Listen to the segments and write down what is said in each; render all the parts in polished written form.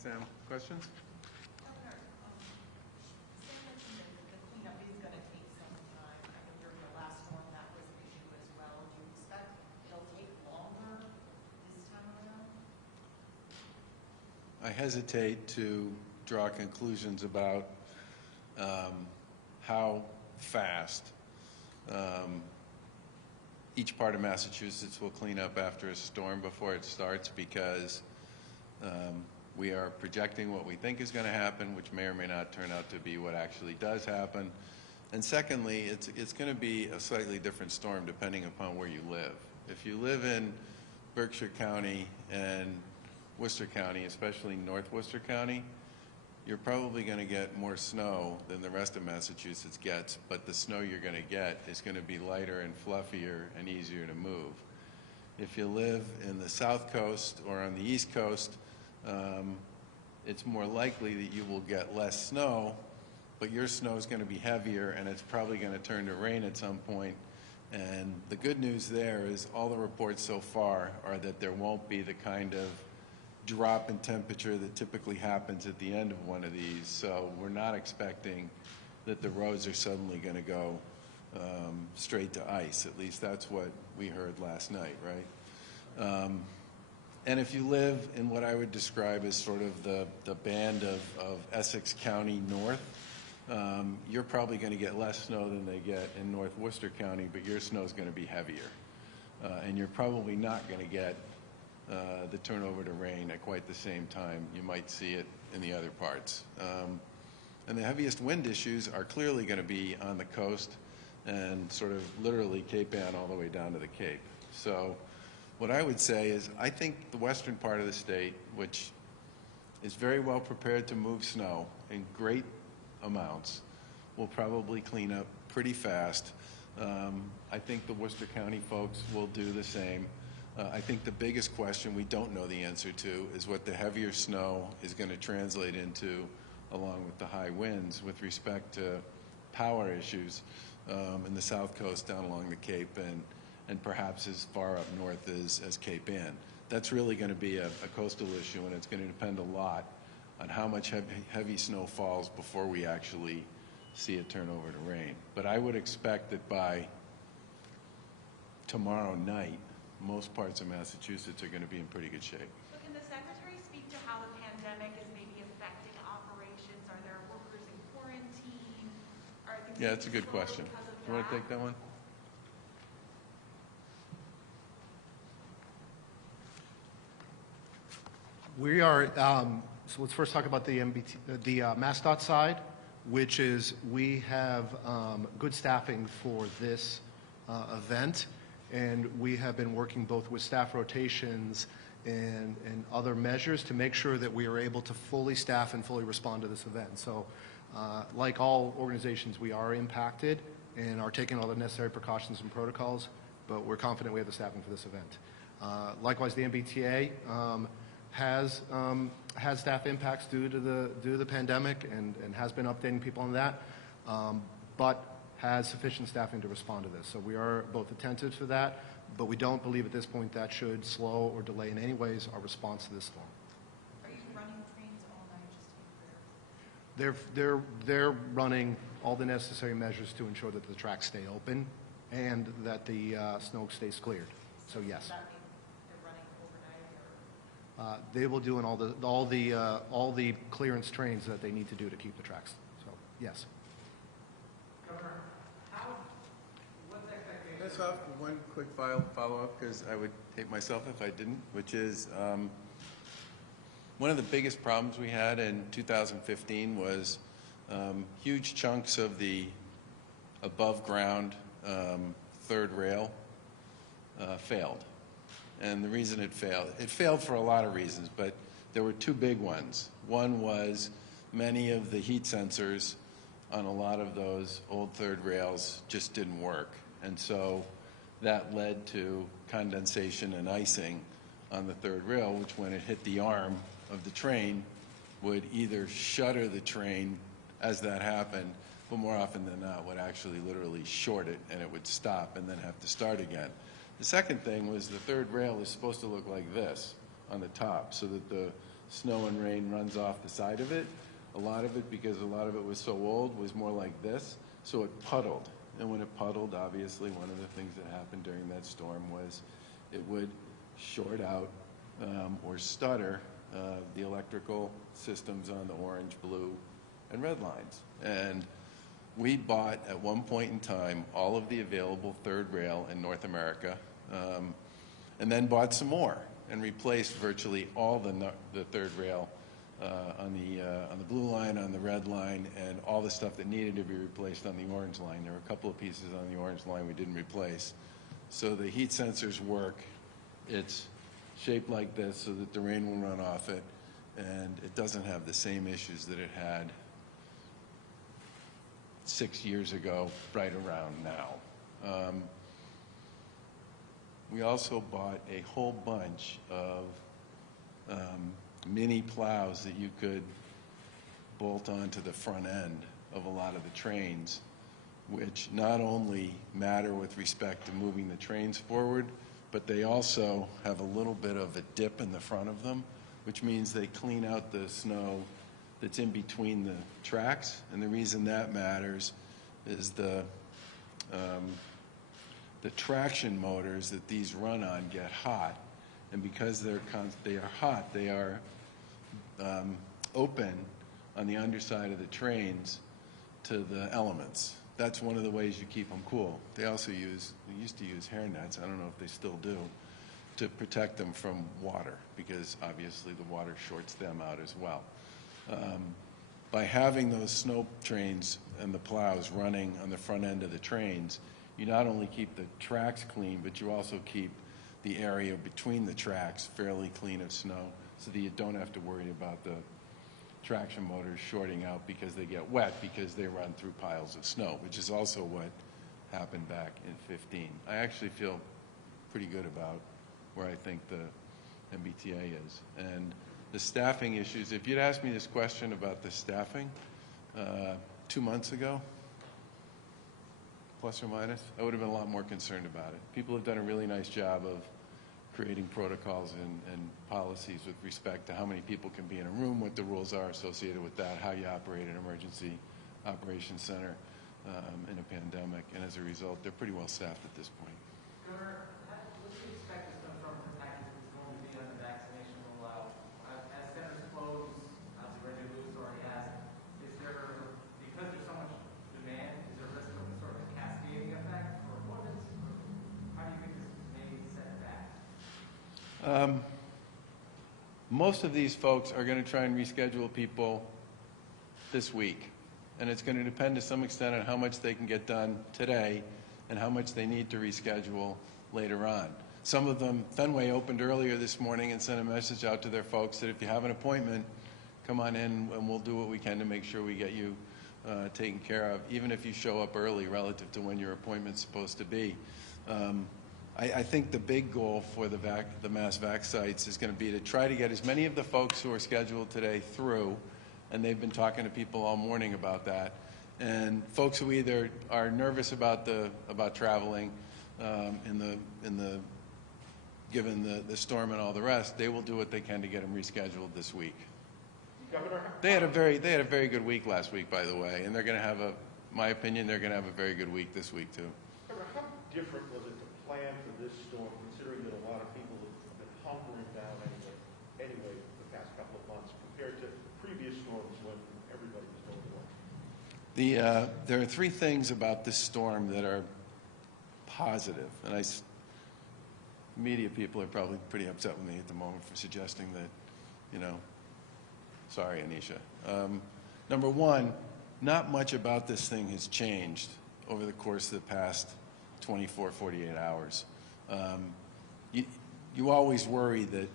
Thanks, Sam. Questions? Governor, Sam mentioned that the cleanup is going to take some time. I know during the last storm that was an issue as well. Do you expect it'll take longer this time around? I hesitate to draw conclusions about how fast each part of Massachusetts will clean up after a storm before it starts, because we are projecting what we think is going to happen, which may or may not turn out to be what actually does happen. And secondly, it's going to be a slightly different storm depending upon where you live. If you live in Berkshire County and Worcester County, especially North Worcester County, you're probably going to get more snow than the rest of Massachusetts gets, but the snow you're going to get is going to be lighter and fluffier and easier to move. If you live in the South Coast or on the East Coast, it's more likely that you will get less snow, but your snow is going to be heavier and it's probably going to turn to rain at some point. And the good news there is all the reports so far are that there won't be the kind of drop in temperature that typically happens at the end of one of these. So we're not expecting that the roads are suddenly going to go straight to ice. At least that's what we heard last night, right? And if you live in what I would describe as sort of the band of Essex County north, you're probably going to get less snow than they get in North Worcester County, but your snow is going to be heavier. And you're probably not going to get the turnover to rain at quite the same time. You might see it in the other parts. And the heaviest wind issues are clearly going to be on the coast and sort of literally Cape Ann all the way down to the Cape. So what I would say is I think the western part of the state, which is very well prepared to move snow in great amounts, will probably clean up pretty fast. I think the Worcester County folks will do the same. I think the biggest question we don't know the answer to is what the heavier snow is going to translate into, along with the high winds, with respect to power issues in the South Coast down along the Cape and perhaps as far up north as Cape Ann. That's really going to be a coastal issue, and it's going to depend a lot on how much heavy snow falls before we actually see it turn over to rain. But I would expect that by tomorrow night, most parts of Massachusetts are going to be in pretty good shape. So can the Secretary speak to how the pandemic is maybe affecting operations? Are there workers in quarantine? Yeah, that's a good question. You want to take that one? We are, so let's first talk about the MassDOT side, which is we have good staffing for this event, and we have been working both with staff rotations and other measures to make sure that we are able to fully staff and fully respond to this event. So like all organizations, we are impacted and are taking all the necessary precautions and protocols, but we're confident we have the staffing for this event. Likewise, the MBTA has staff impacts due to the pandemic and has been updating people on that, but has sufficient staffing to respond to this. So we are both attentive to that, but we don't believe at this point that should slow or delay in any ways our response to this storm. Are you running trains all night, just to be clear? They're running all the necessary measures to ensure that the tracks stay open and that the snow stays cleared. So yes. Does that mean they're running overnight, or? They will do all the clearance trains that they need to do to keep the tracks. So yes. Governor, what's the expectation? Let's have one quick follow-up, because I would hate myself if I didn't, which is one of the biggest problems we had in 2015 was huge chunks of the above-ground third rail failed. And the reason it failed for a lot of reasons, but there were two big ones. One was many of the heat sensors on a lot of those old third rails just didn't work. And so that led to condensation and icing on the third rail, which when it hit the arm of the train would either shutter the train as that happened, but more often than not would actually literally short it, and it would stop and then have to start again. The second thing was the third rail is supposed to look like this on the top, so that the snow and rain runs off the side of it. A lot of it, because a lot of it was so old, was more like this, so it puddled. And when it puddled, obviously, one of the things that happened during that storm was it would short out or stutter the electrical systems on the orange, blue, and red lines. And we bought, at one point in time, all of the available third rail in North America, and then bought some more and replaced virtually all the third rail on the blue line, on the red line, and all the stuff that needed to be replaced on the orange line. There were a couple of pieces on the orange line we didn't replace. So the heat sensors work. It's shaped like this so that the rain will run off it, and it doesn't have the same issues that it had 6 years ago, right around now. We also bought a whole bunch of mini plows that you could bolt onto the front end of a lot of the trains, which not only matter with respect to moving the trains forward, but they also have a little bit of a dip in the front of them, which means they clean out the snow that's in between the tracks. And the reason that matters is the traction motors that these run on get hot, and because they are hot, they are open on the underside of the trains to the elements. That's one of the ways you keep them cool. They used to use hair nets, I don't know if they still do, to protect them from water, because obviously the water shorts them out as well. By having those snow trains and the plows running on the front end of the trains, you not only keep the tracks clean, but you also keep the area between the tracks fairly clean of snow, so that you don't have to worry about the traction motors shorting out because they get wet because they run through piles of snow, which is also what happened back in 15. I actually feel pretty good about where I think the MBTA is. And the staffing issues, if you'd asked me this question about the staffing 2 months ago, plus or minus, I would have been a lot more concerned about it. People have done a really nice job of creating protocols and policies with respect to how many people can be in a room, what the rules are associated with that, how you operate an emergency operations center in a pandemic, and as a result, they're pretty well staffed at this point. Governor, what do you expect is going from the package that's going to be on the vaccination rollout? As centers close, obviously Ready to Lose already has, is there, because there's so much demand, is there a risk of sort of a cascading effect? Or what is, how do you think this may set back? Most of these folks are going to try and reschedule people this week. And it's going to depend to some extent on how much they can get done today and how much they need to reschedule later on. Some of them, Fenway opened earlier this morning and sent a message out to their folks that if you have an appointment, come on in and we'll do what we can to make sure we get you taken care of, even if you show up early relative to when your appointment's supposed to be. I think the big goal for the mass vac sites is going to be to try to get as many of the folks who are scheduled today through, and they've been talking to people all morning about that. And folks who either are nervous about traveling given the storm and all the rest, they will do what they can to get them rescheduled this week. Governor, They had a very good week last week, by the way, and they're going to have my opinion, they're going to have a very good week this week too. Governor, how different was it to plan for this storm, considering that a lot of people have been hunkering down anyway the past couple of months, compared to previous storms when everybody was going to work? There are three things about this storm that are positive, and media people are probably pretty upset with me at the moment for suggesting that, sorry, Anisha. Number one, not much about this thing has changed over the course of the past 24, 48 hours. You always worry that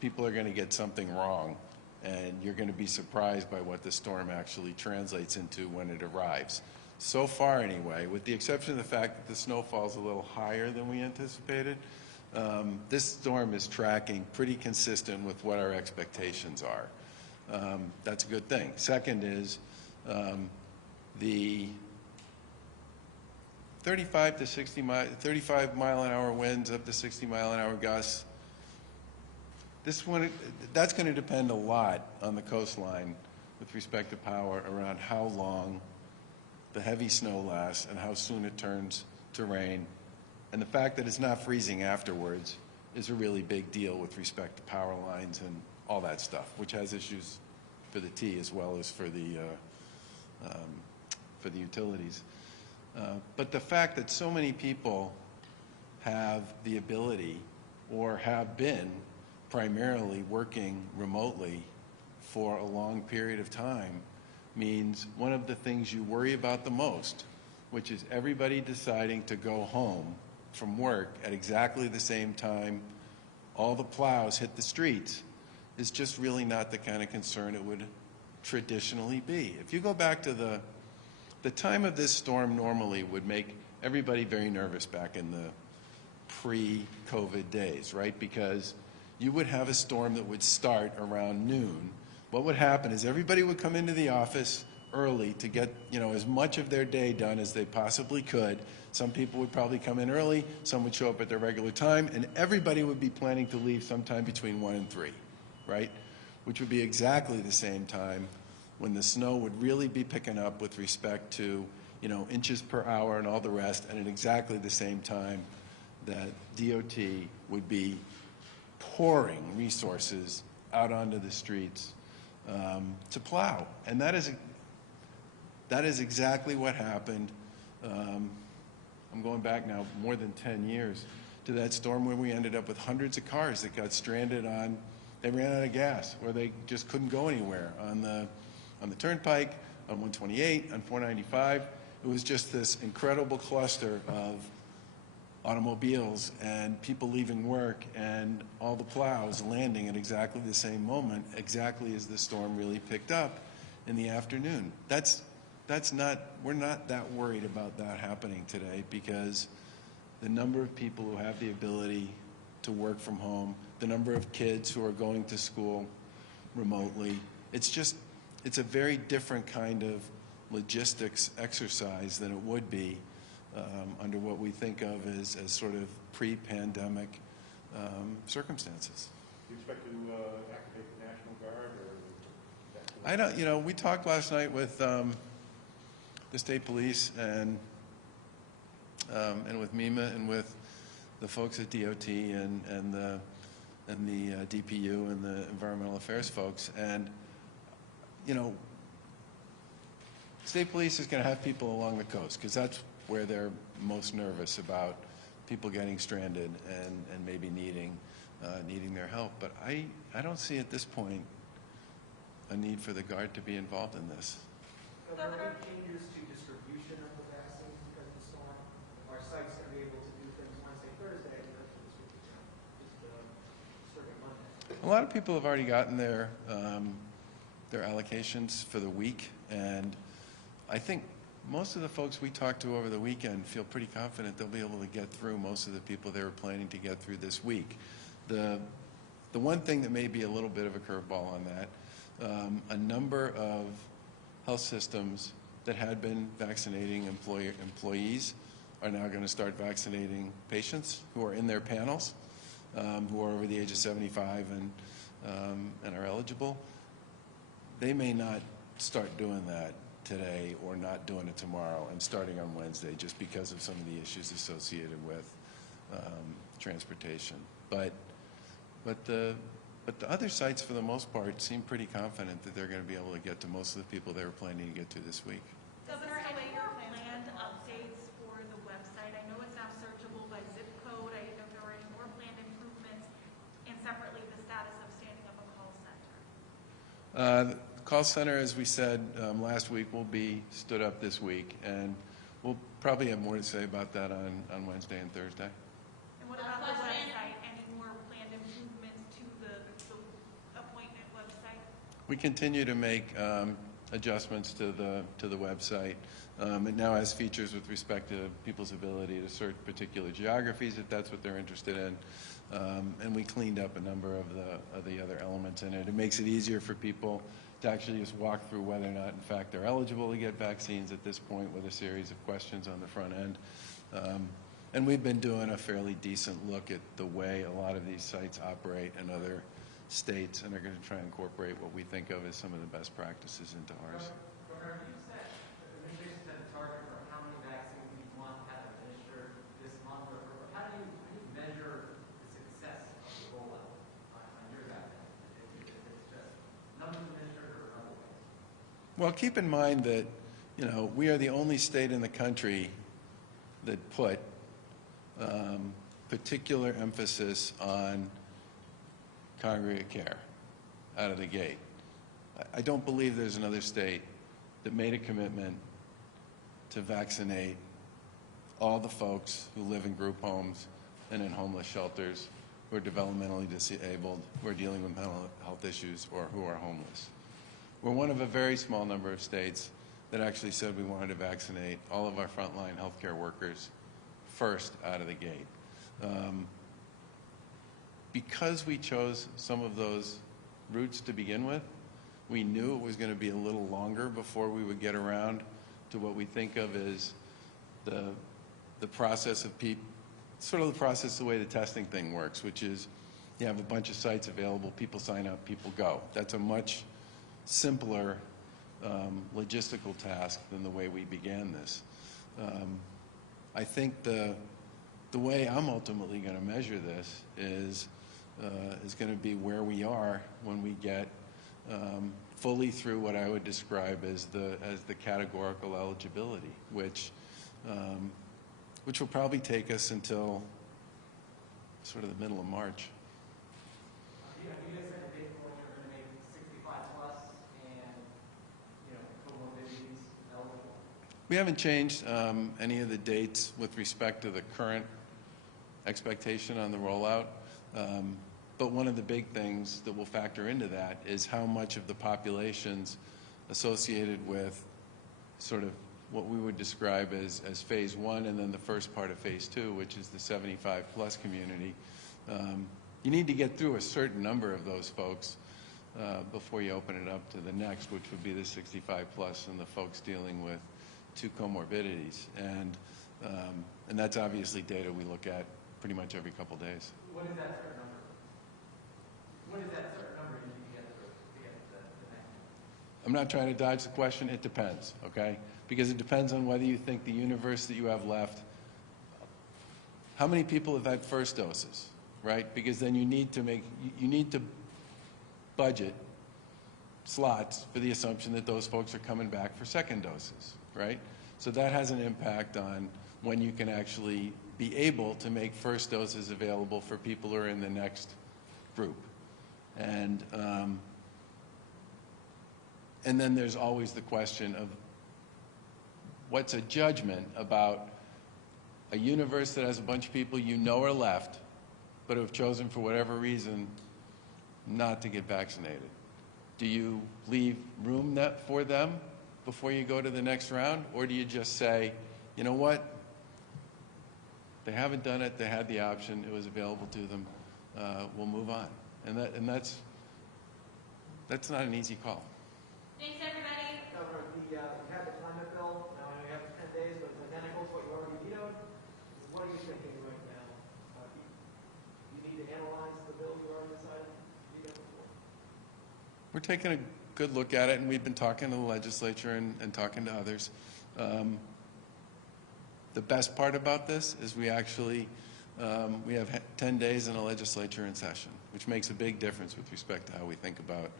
people are going to get something wrong, and you're going to be surprised by what the storm actually translates into when it arrives. So far, anyway, with the exception of the fact that the snowfall's a little higher than we anticipated, this storm is tracking pretty consistent with what our expectations are. That's a good thing. Second is the 35 mile an hour winds up to 60 mile an hour gusts. This one, that's going to depend a lot on the coastline with respect to power around how long the heavy snow lasts and how soon it turns to rain. And the fact that it's not freezing afterwards is a really big deal with respect to power lines and all that stuff, which has issues for the T as well as for the utilities. But the fact that so many people have the ability or have been primarily working remotely for a long period of time means one of the things you worry about the most, which is everybody deciding to go home from work at exactly the same time all the plows hit the streets, is just really not the kind of concern it would traditionally be. If you go back to the time of this storm normally would make everybody very nervous back in the pre-COVID days, right? Because you would have a storm that would start around noon. What would happen is everybody would come into the office early to get, as much of their day done as they possibly could. Some people would probably come in early, some would show up at their regular time, and everybody would be planning to leave sometime between 1 and 3, right? Which would be exactly the same time when the snow would really be picking up with respect to, inches per hour and all the rest, and at exactly the same time that DOT would be pouring resources out onto the streets to plow. And that is exactly what happened. I'm going back now more than 10 years to that storm where we ended up with hundreds of cars that got stranded they ran out of gas, or they just couldn't go anywhere on the turnpike, on 128, on 495. It was just this incredible cluster of automobiles and people leaving work and all the plows landing at exactly the same moment, exactly as the storm really picked up in the afternoon. We're not that worried about that happening today because the number of people who have the ability to work from home, the number of kids who are going to school remotely, it's a very different kind of logistics exercise than it would be under what we think of as sort of pre-pandemic circumstances. Do you expect to activate the National Guard or? I don't, we talked last night with the state police and with MEMA and with the folks at DOT and the DPU and the environmental affairs folks, and state police is going to have people along the coast because that's where they're most nervous about people getting stranded and maybe needing their help. But I don't see at this point a need for the Guard to be involved in this. Are there any changes to distribution of the vaccines because of the storm? Are sites going to be able to do things Wednesday, Thursday, or just circuit Monday? A lot of people have already gotten their allocations for the week, and I think most of the folks we talked to over the weekend feel pretty confident they'll be able to get through most of the people they were planning to get through this week. The one thing that may be a little bit of a curveball on that, a number of health systems that had been vaccinating employees are now going to start vaccinating patients who are in their panels, who are over the age of 75 and are eligible. They may not start doing that today or not doing it tomorrow and starting on Wednesday just because of some of the issues associated with transportation. But the other sites, for the most part, seem pretty confident that they're going to be able to get to most of the people they were planning to get to this week. Governor, any planned updates for the website? I know it's now searchable by zip code. I didn't know if there were any more planned improvements, and separately, the status of standing up a call center. The call center, as we said last week, will be stood up this week, and we'll probably have more to say about that on Wednesday and Thursday. And what about the website? Any more planned improvements to the appointment website? We continue to make adjustments to the website. It now has features with respect to people's ability to search particular geographies if that's what they're interested in. And we cleaned up a number of the other elements in it. It makes it easier for people to actually just walk through whether or not, in fact, they're eligible to get vaccines at this point with a series of questions on the front end. And we've been doing a fairly decent look at the way a lot of these sites operate and other states and are going to try and incorporate what we think of as some of the best practices into ours. Governor, you set, the administration set a target for how many vaccines you want to have administered this month, or how do you measure the success of the rollout on your vaccine? If it's just numbers administered or other ways? Well, keep in mind that, we are the only state in the country that put particular emphasis on congregate care out of the gate. I don't believe there's another state that made a commitment to vaccinate all the folks who live in group homes and in homeless shelters, who are developmentally disabled, who are dealing with mental health issues, or who are homeless. We're one of a very small number of states that actually said we wanted to vaccinate all of our frontline healthcare workers first out of the gate. Because we chose some of those routes to begin with, we knew it was going to be a little longer before we would get around to what we think of as the process of sort of the process, the way the testing thing works, which is you have a bunch of sites available, people sign up, people go. That's a much simpler logistical task than the way we began this. I think the way I'm ultimately going to measure this is going to be where we are when we get fully through what I would describe as the categorical eligibility, which will probably take us until sort of the middle of March. You guys set a date for when you're going to make 65 plus and, comorbidities eligible? We haven't changed any of the dates with respect to the current expectation on the rollout. But one of the big things that will factor into that is how much of the populations associated with sort of what we would describe as phase one and then the first part of phase two, which is the 75 plus community. You need to get through a certain number of those folks before you open it up to the next, which would be the 65 plus and the folks dealing with 2 comorbidities. And that's obviously data we look at pretty much every couple days. What is that certain number? What is that certain number you need to get through to get the next? I'm not trying to dodge the question. It depends, okay? Because it depends on whether you think the universe that you have left, how many people have had first doses, right? Because then you need to budget slots for the assumption that those folks are coming back for second doses, right? So that has an impact on when you can actually be able to make first doses available for people who are in the next group. And then there's always the question of what's a judgment about a universe that has a bunch of people are left, but have chosen for whatever reason not to get vaccinated. Do you leave room for them before you go to the next round? Or do you just say, you know what? They haven't done it. They had the option. It was available to them. We'll move on. And that's not an easy call. Thanks, everybody. Governor, you have the climate bill. Now, I know you have 10 days, but it's identical to what you already vetoed. What are you thinking right now? You need to analyze the bill you already decided to veto before. We're taking a good look at it, and we've been talking to the legislature and talking to others. The best part about this is we actually we have 10 days in a legislature in session, which makes a big difference with respect to how we think about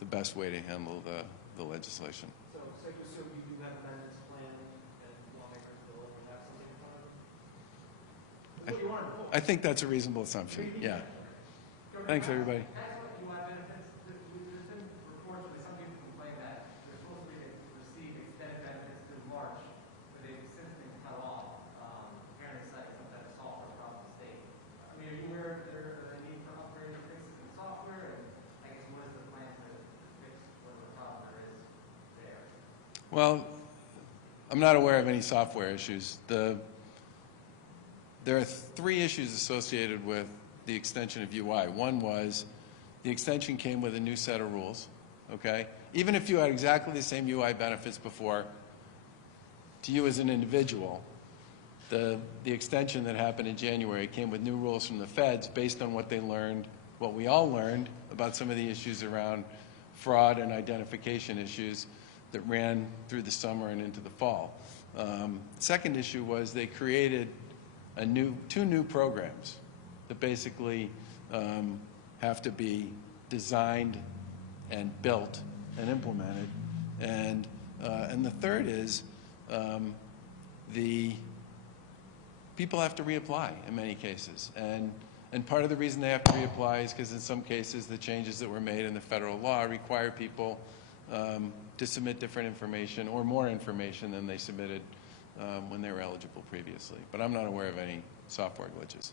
the best way to handle the legislation. So you assume you do have amendments planned and lawmakers will have something in front of them? What do you want to vote? I think that's a reasonable assumption, yeah. Thanks, everybody. That's what you want benefits. There's been reports where some people complain that they're supposed to receive extended benefits through March, but they've since been cut off. Apparently citing some kind of software across the state. I mean, are you aware there's a need for upgrades or fixes in software? And I guess what is the plan to fix what the problem there is there? Well, I'm not aware of any software issues. There are 3 issues associated with the extension of UI. One was the extension came with a new set of rules, okay? Even if you had exactly the same UI benefits before, to you as an individual, the extension that happened in January came with new rules from the feds based on what they learned what we all learned about some of the issues around fraud and identification issues that ran through the summer and into the fall. Second issue was they created two new programs that basically have to be designed and built and implemented. And the third is the people have to reapply in many cases. And part of the reason they have to reapply is because in some cases the changes that were made in the federal law require people to submit different information or more information than they submitted when they were eligible previously. But I'm not aware of any software glitches.